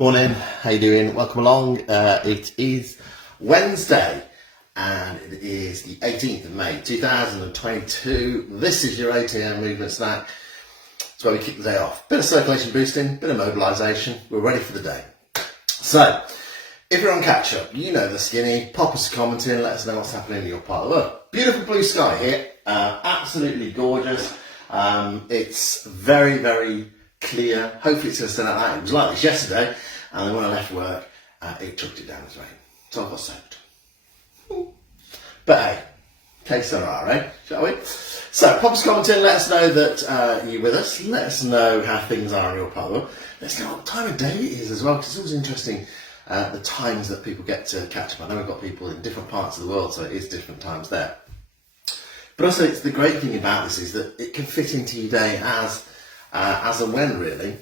Morning, how you doing? Welcome along. It is Wednesday and it is the 18th of May 2022. This is your 8 a.m. movement snack. It's where we kick the day off. Bit of circulation boosting, bit of mobilisation. We're ready for the day. So, if you're on catch up, you know the skinny. Pop us a comment in, let us know what's happening in your part of the world. Beautiful blue sky here, absolutely gorgeous. It's very, very clear. Hopefully it's going to stay like that. It was like this yesterday, and then when I left work, it chucked it down as rain. So I got soaked. But hey, case there are, eh? Shall we? So pop us a comment in, let us know that you're with us. Let us know how things are in your part of the world. Let us know what time of day it is as well, because it's always interesting the times that people get to catch up. I know we've got people in different parts of the world, so it is different times there. But also, it's the great thing about this is that it can fit into your day as and when, really.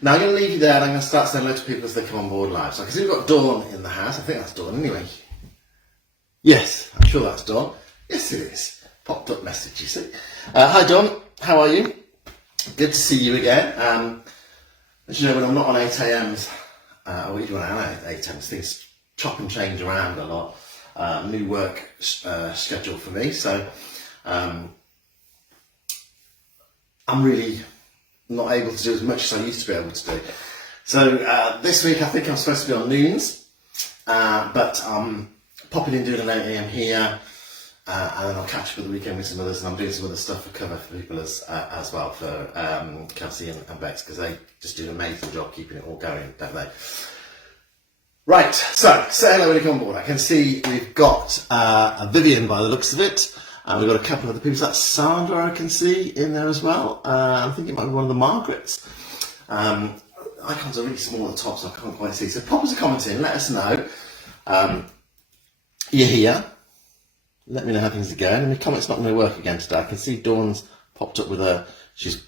Now, I'm going to leave you there and I'm going to start saying hello to people as they come on board live. So I can see we've got Dawn in the house. I think that's Dawn anyway. Yes, I'm sure that's Dawn. Yes, it is. Popped up message, you see. Hi, Dawn. How are you? Good to see you again. As you know, when I'm not on 8 a.m s, or even when I'm at 8 a.m s, things chop and change around a lot. New work schedule for me, so I'm really not able to do as much as I used to be able to do. So this week I think I'm supposed to be on noons, but I'm popping in doing an 8 a.m. here, and then I'll catch up with the weekend with some others, and I'm doing some other stuff for cover for people as well, for Kelsey and Bex, because they just do an amazing job keeping it all going, don't they? Right, so say hello when you come on board. I can see we've got Vivian by the looks of it. And we've got a couple of other people. So that's Sandra I can see in there as well. I think it might be one of the Margarets. Icons are really small at the top, so I can't quite see. So pop us a comment in, let us know you're here. Let me know how things are going. And my comment's not going to work again today. I can see Dawn's popped up with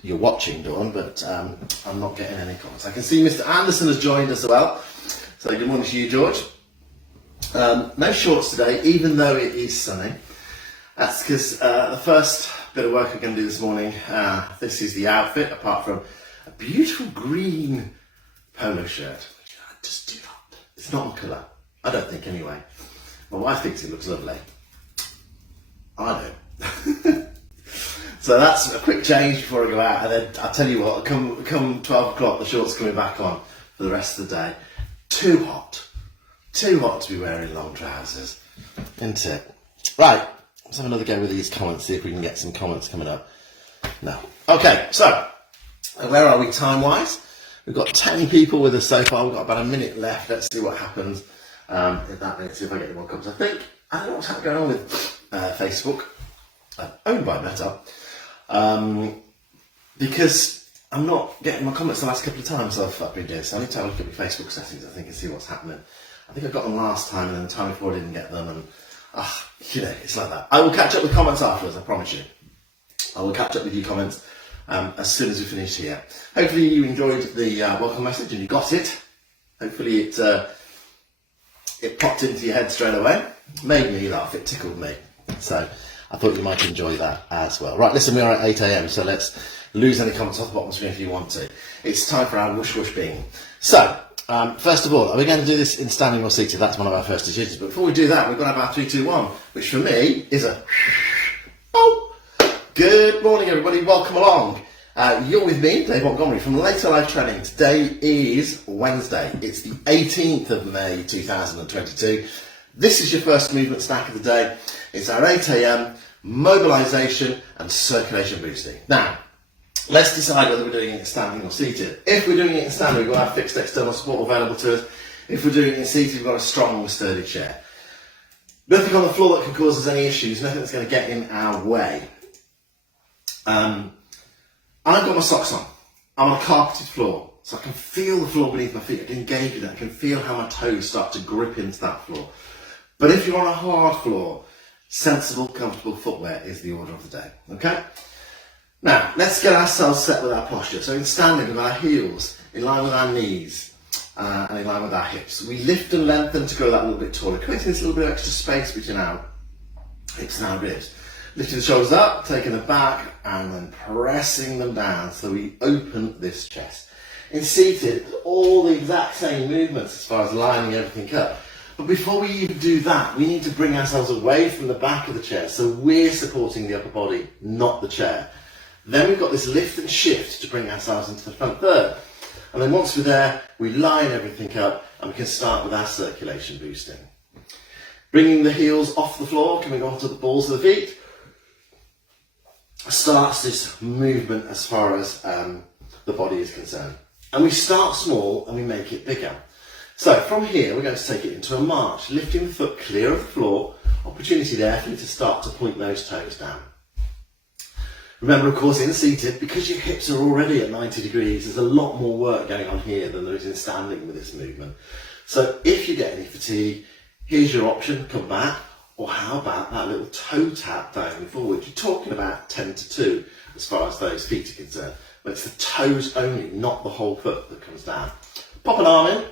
you're watching, Dawn, but I'm not getting any comments. I can see Mr. Anderson has joined us as well. So good morning to you, George. No shorts today, even though it is sunny. That's because the first bit of work we're going to do this morning, this is the outfit, apart from a beautiful green polo shirt. Just do that. It's not my colour. I don't think, anyway. My wife thinks it looks lovely. I don't. So that's a quick change before I go out, and then I'll tell you what, come 12 o'clock, the shorts coming back on for the rest of the day. Too hot to be wearing long trousers, isn't it? Right. Let's have another go with these comments, see if we can get some comments coming up. No. Okay, so where are we time-wise? We've got 10 people with us so far. We've got about a minute left. Let's see what happens in that minute, see if I get any more comments. I don't know what's going on with Facebook, owned by Meta, because I'm not getting my comments the last couple of times I've been doing, so I need to have a look at my Facebook settings, I think, and see what's happening. I think I got them last time, and then the time before I didn't get them, and it's like that. I will catch up with comments afterwards, I promise you. I will catch up with you comments as soon as we finish here. Hopefully you enjoyed the welcome message and you got it. Hopefully it popped into your head straight away. Made me laugh, it tickled me. So I thought you might enjoy that as well. Right, listen, we are at 8 a.m, so let's lose any comments off the bottom screen if you want to. It's time for our whoosh whoosh bing. So, first of all, are we going to do this in standing or seated? That's one of our first decisions. But before we do that, we've got to have our 3, 2, 1, which for me is a oh. Good morning, everybody. Welcome along. You're with me, Dave Montgomery, from Later Life Training. Today is Wednesday. It's the 18th of May 2022. This is your first movement snack of the day. It's our 8 a.m. mobilisation and circulation boosting. Now, let's decide whether we're doing it in standing or seated. If we're doing it in standing, we've got our fixed external support available to us. If we're doing it in seated, we've got a strong, sturdy chair. Nothing on the floor that can cause us any issues, nothing that's going to get in our way. I've got my socks on. I'm on a carpeted floor, so I can feel the floor beneath my feet. I can engage with it. I can feel how my toes start to grip into that floor. But if you're on a hard floor, sensible, comfortable footwear is the order of the day. Okay? Now, let's get ourselves set with our posture. So in standing with our heels in line with our knees and in line with our hips. We lift and lengthen to go that little bit taller, creating this little bit of extra space between our hips and our ribs. Lifting the shoulders up, taking them back, and then pressing them down so we open this chest. In seated, all the exact same movements as far as lining everything up. But before we even do that, we need to bring ourselves away from the back of the chair, so we're supporting the upper body, not the chair. Then we've got this lift and shift to bring ourselves into the front third. And then once we're there, we line everything up and we can start with our circulation boosting. Bringing the heels off the floor, coming onto the balls of the feet, starts this movement as far as the body is concerned. And we start small and we make it bigger. So from here, we're going to take it into a march, lifting the foot clear of the floor, opportunity there for you to start to point those toes down. Remember, of course, in seated, because your hips are already at 90 degrees, there's a lot more work going on here than there is in standing with this movement. So if you get any fatigue, here's your option, come back, or how about that little toe tap diving forward? You're talking about 10 to 2 as far as those feet are concerned, but it's the toes only, not the whole foot that comes down. Pop an arm in,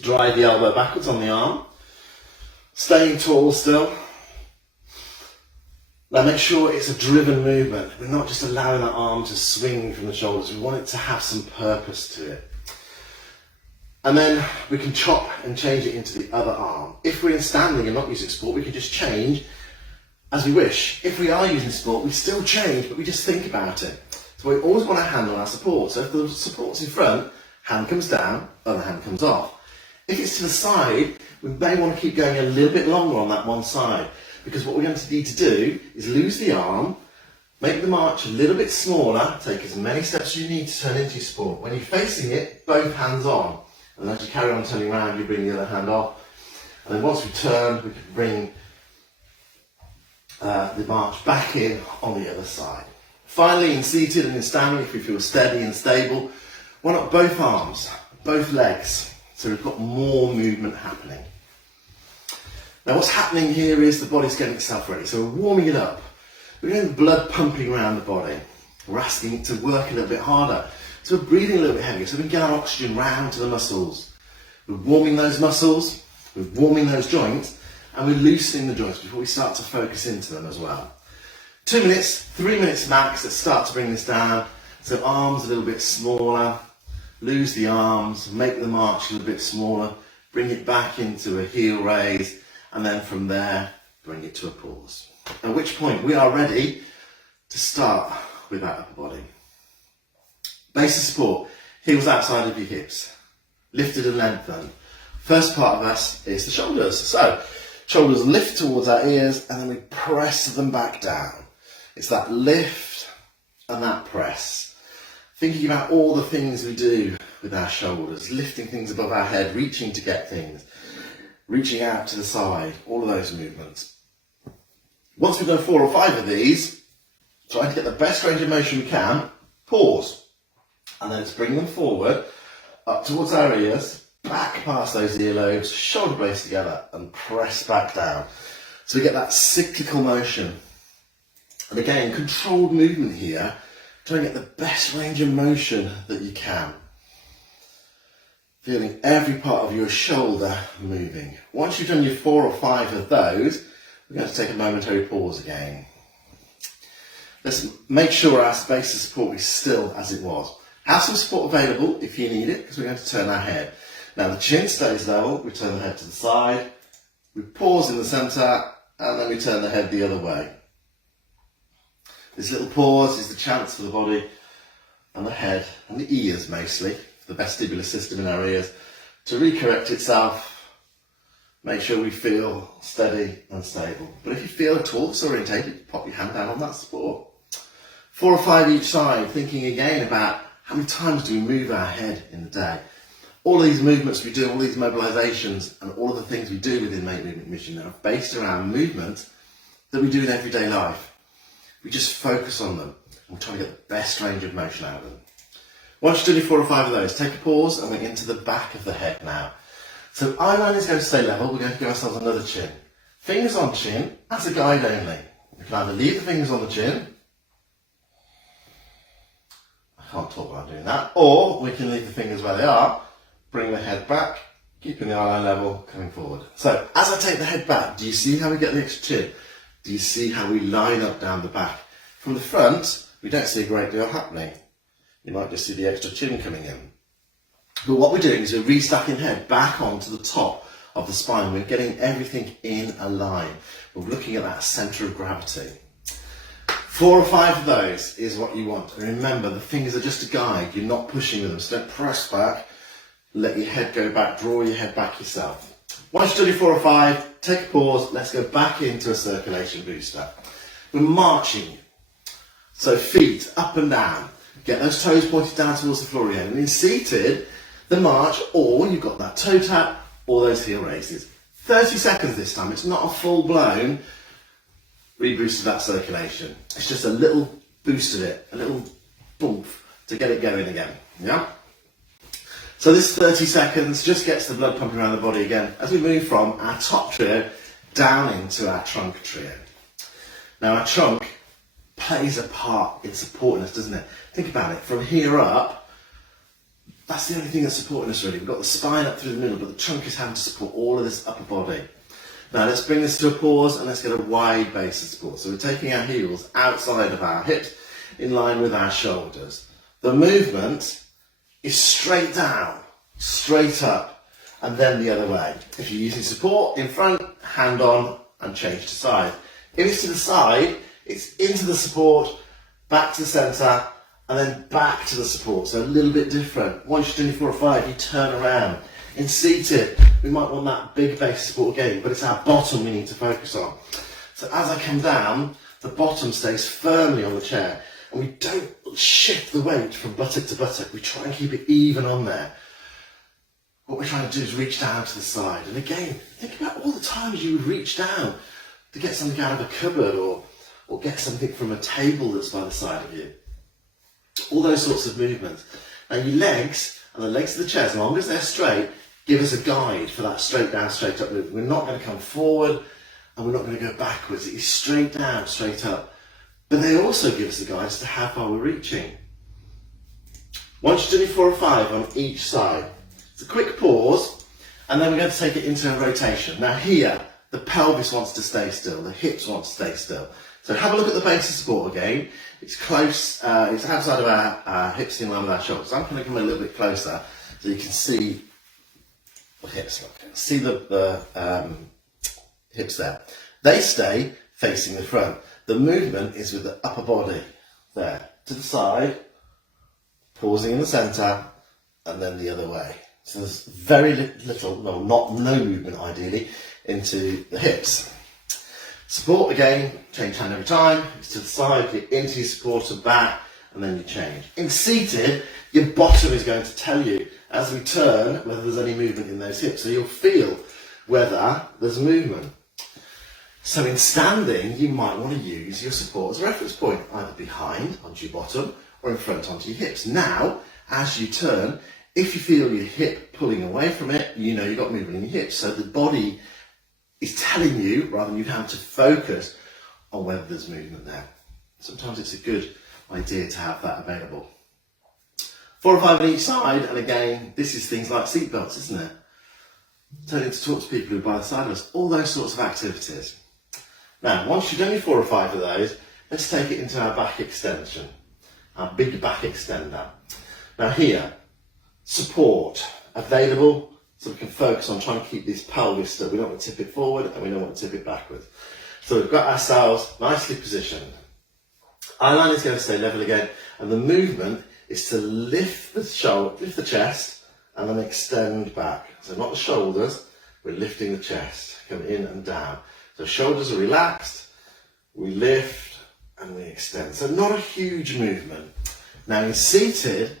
drive the elbow backwards on the arm, staying tall still. Now make sure it's a driven movement. We're not just allowing that arm to swing from the shoulders. We want it to have some purpose to it. And then we can chop and change it into the other arm. If we're in standing and not using support, we can just change as we wish. If we are using support, we still change, but we just think about it. So we always want a hand on our support. So if the support's in front, hand comes down, other hand comes off. If it's to the side, we may want to keep going a little bit longer on that one side, because what we're going to need to do is lose the arm, make the march a little bit smaller, take as many steps as you need to turn into your support. When you're facing it, both hands on. And as you carry on turning around, you bring the other hand off. And then once we turn, we can bring the march back in on the other side. Finally, in seated and in standing, if we feel steady and stable, why not both arms, both legs? So we've got more movement happening. Now what's happening here is the body's getting itself ready. So we're warming it up. We're getting the blood pumping around the body. We're asking it to work a little bit harder. So we're breathing a little bit heavier so we can get our oxygen round to the muscles. We're warming those muscles, we're warming those joints, and we're loosening the joints before we start to focus into them as well. 2 minutes, 3 minutes max. Let's start to bring this down. So arms a little bit smaller, lose the arms, make the march a little bit smaller, bring it back into a heel raise, and then from there, bring it to a pause. At which point we are ready to start with that upper body. Base of support, heels outside of your hips, lifted and lengthened. First part of us is the shoulders. So, shoulders lift towards our ears and then we press them back down. It's that lift and that press. Thinking about all the things we do with our shoulders, lifting things above our head, reaching to get things, reaching out to the side, all of those movements. Once we've done 4 or 5 of these, trying to get the best range of motion we can, pause. And then let's bring them forward, up towards our ears, back past those earlobes, shoulder blades together, and press back down. So we get that cyclical motion. And again, controlled movement here, trying to get the best range of motion that you can. Feeling every part of your shoulder moving. Once you've done your 4 or 5 of those, we're going to take a momentary pause again. Let's make sure our space of support is still as it was. Have some support available if you need it, because we're going to turn our head. Now the chin stays level, we turn the head to the side, we pause in the centre, and then we turn the head the other way. This little pause is the chance for the body and the head and the ears mostly, the vestibular system in our ears, to recorrect itself, make sure we feel steady and stable. But if you feel at all disorientated, pop your hand down on that support. 4 or 5 each side, thinking again about how many times do we move our head in the day. All of these movements we do, all these mobilisations, and all of the things we do within Make Movement Mission are based around movement that we do in everyday life. We just focus on them, and we're trying to get the best range of motion out of them. Once you've done your 4 or 5 of those, take a pause and we're into the back of the head now. So eyeline is going to stay level, we're going to give ourselves another chin. Fingers on chin, as a guide only. We can either leave the fingers on the chin, I can't talk while I'm doing that, or we can leave the fingers where they are, bring the head back, keeping the eyeline level, coming forward. So as I take the head back, do you see how we get the extra chin? Do you see how we line up down the back? From the front, we don't see a great deal happening. You might just see the extra chin coming in. But what we're doing is we're restacking head back onto the top of the spine. We're getting everything in a line. We're looking at that centre of gravity. 4 or 5 of those is what you want. And remember, the fingers are just a guide. You're not pushing with them. So don't press back. Let your head go back. Draw your head back yourself. Once you've done your 4 or 5, take a pause. Let's go back into a circulation booster. We're marching. So feet up and down. Get those toes pointed down towards the floor again. And in seated, the march, or you've got that toe tap, or those heel raises. 30 seconds this time. It's not a full-blown reboost of that circulation. It's just a little boost of it, a little bump to get it going again. Yeah? So this 30 seconds just gets the blood pumping around the body again as we move from our top trio down into our trunk trio. Now our trunk plays a part in supporting us, doesn't it? Think about it. From here up, that's the only thing that's supporting us really. We've got the spine up through the middle, but the trunk is having to support all of this upper body. Now let's bring this to a pause and let's get a wide base of support. So we're taking our heels outside of our hips in line with our shoulders. The movement is straight down, straight up, and then the other way. If you're using support in front, hand on and change to side. If it's to the side, it's into the support, back to the centre, and then back to the support. So a little bit different. Once you're doing 4 or 5, you turn around. In seated, we might want that big base support again, but it's our bottom we need to focus on. So as I come down, the bottom stays firmly on the chair, and we don't shift the weight from buttock to buttock. We try and keep it even on there. What we're trying to do is reach down to the side. And again, think about all the times you would reach down to get something out of a cupboard or get something from a table that's by the side of you. All those sorts of movements. Now your legs and the legs of the chair, as long as they're straight, give us a guide for that straight down, straight up movement. We're not going to come forward and we're not going to go backwards. It is straight down, straight up. But they also give us a guide as to how far we're reaching. Once you're doing 4 or 5 on each side, it's a quick pause, and then we're going to take it into a rotation. Now here, the pelvis wants to stay still, the hips want to stay still. So have a look at the base of support again. It's close, it's outside of our hips in line with our shoulders. I'm going to come a little bit closer so you can see the hips. See the hips there. They stay facing the front. The movement is with the upper body there, to the side, pausing in the centre, and then the other way. So there's very little, no movement ideally, into the hips. Support again, change hand every time. It's to the side, get into your support and back, and then you change. In seated, your bottom is going to tell you as we turn whether there's any movement in those hips. So you'll feel whether there's movement. So in standing, you might want to use your support as a reference point, either behind onto your bottom or in front onto your hips. Now, as you turn, if you feel your hip pulling away from it, you know you've got movement in your hips. So the body is telling you, rather than you having to focus on whether there's movement there. Sometimes it's a good idea to have that available. 4 or 5 on each side, and again, this is things like seatbelts, isn't it? Turning to talk to people who are by the side of us, all those sorts of activities. Now, once you've done your 4 or 5 of those, let's take it into our back extension, our big back extender. Now here, support available, so we can focus on trying to keep this pelvis still. We don't want to tip it forward and we don't want to tip it backwards. So we've got ourselves nicely positioned. Our line is going to stay level again, and the movement is to lift the shoulder, lift the chest, and then extend back. So not the shoulders, we're lifting the chest, come in and down. So shoulders are relaxed, we lift and we extend. So not a huge movement. Now in seated,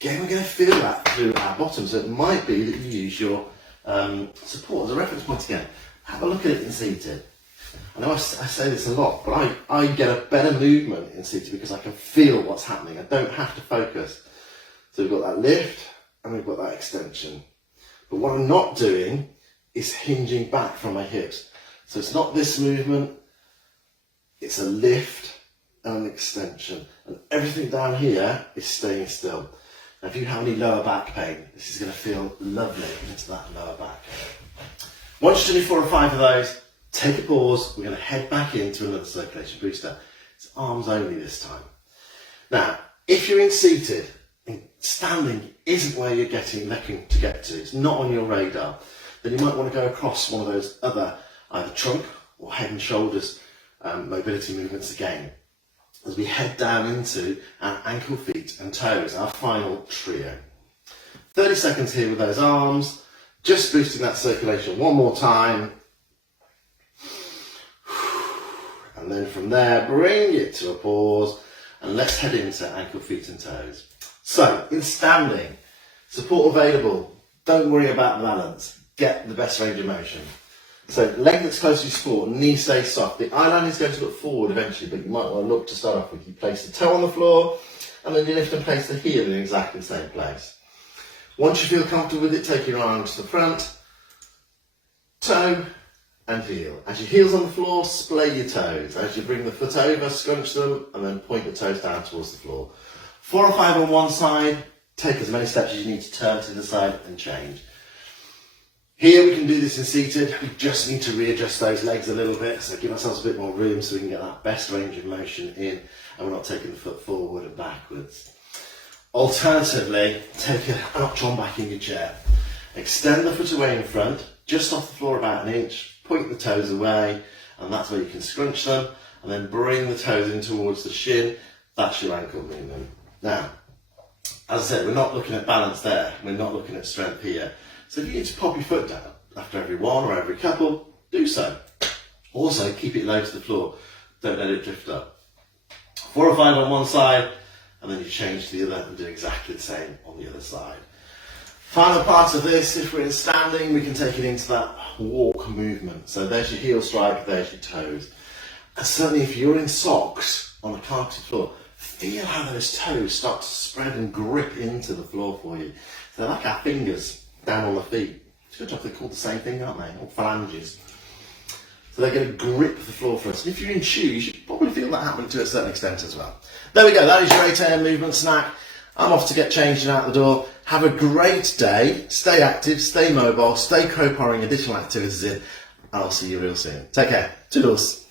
again we're going to feel that through our bottom. So it might be that you use your support as a reference point again. Have a look at it in seated. I know I say this a lot, but I get a better movement in seated because I can feel what's happening. I don't have to focus. So we've got that lift and we've got that extension. But what I'm not doing is hinging back from my hips. So it's not this movement, it's a lift and an extension. And everything down here is staying still. Now if you have any lower back pain, this is going to feel lovely into that lower back. Once you do 4 or 5 of those, take a pause. We're going to head back into another circulation booster. It's arms only this time. Now, if you're in seated, standing isn't where you're looking to get to, it's not on your radar, then you might want to go across one of those other either trunk or head and shoulders mobility movements again, as we head down into our ankle, feet and toes, our final trio. 30 seconds here with those arms, just boosting that circulation one more time. And then from there, bring it to a pause and let's head into ankle, feet and toes. So, in standing, support available, don't worry about balance, get the best range of motion. So, leg that's closely support, knee stays soft. The eye line is going to look forward eventually, but you might want to look to start off with. You place the toe on the floor, and then you lift and place the heel in exactly the same place. Once you feel comfortable with it, take your arms to the front, toe and heel. As your heel's on the floor, splay your toes. As you bring the foot over, scrunch them, and then point the toes down towards the floor. 4 or 5 on one side, take as many steps as you need to turn to the side and change. Here we can do this in seated, we just need to readjust those legs a little bit, so give ourselves a bit more room so we can get that best range of motion in and we're not taking the foot forward and backwards. Alternatively, take a notch on back in your chair. Extend the foot away in front, just off the floor about an inch, point the toes away, and that's where you can scrunch them, and then bring the toes in towards the shin. That's your ankle movement. Now, as I said, we're not looking at balance there, we're not looking at strength here. So if you need to pop your foot down after every one or every couple, do so. Also, keep it low to the floor, don't let it drift up. 4 or 5 on one side, and then you change to the other and do exactly the same on the other side. Final part of this, if we're in standing, we can take it into that walk movement. So there's your heel strike, there's your toes. And certainly if you're in socks on a carpeted floor, feel how those toes start to spread and grip into the floor for you. So they're like our fingers down on the feet. It's good job they're called the same thing, aren't they? Or phalanges. So they're going to grip the floor for us. And if you're in shoes, you should probably feel that happening to a certain extent as well. There we go, that is your 8 AM movement snack. I'm off to get changed and out the door. Have a great day. Stay active, stay mobile, stay co-powering additional activities in, and I'll see you real soon. Take care. Toodles.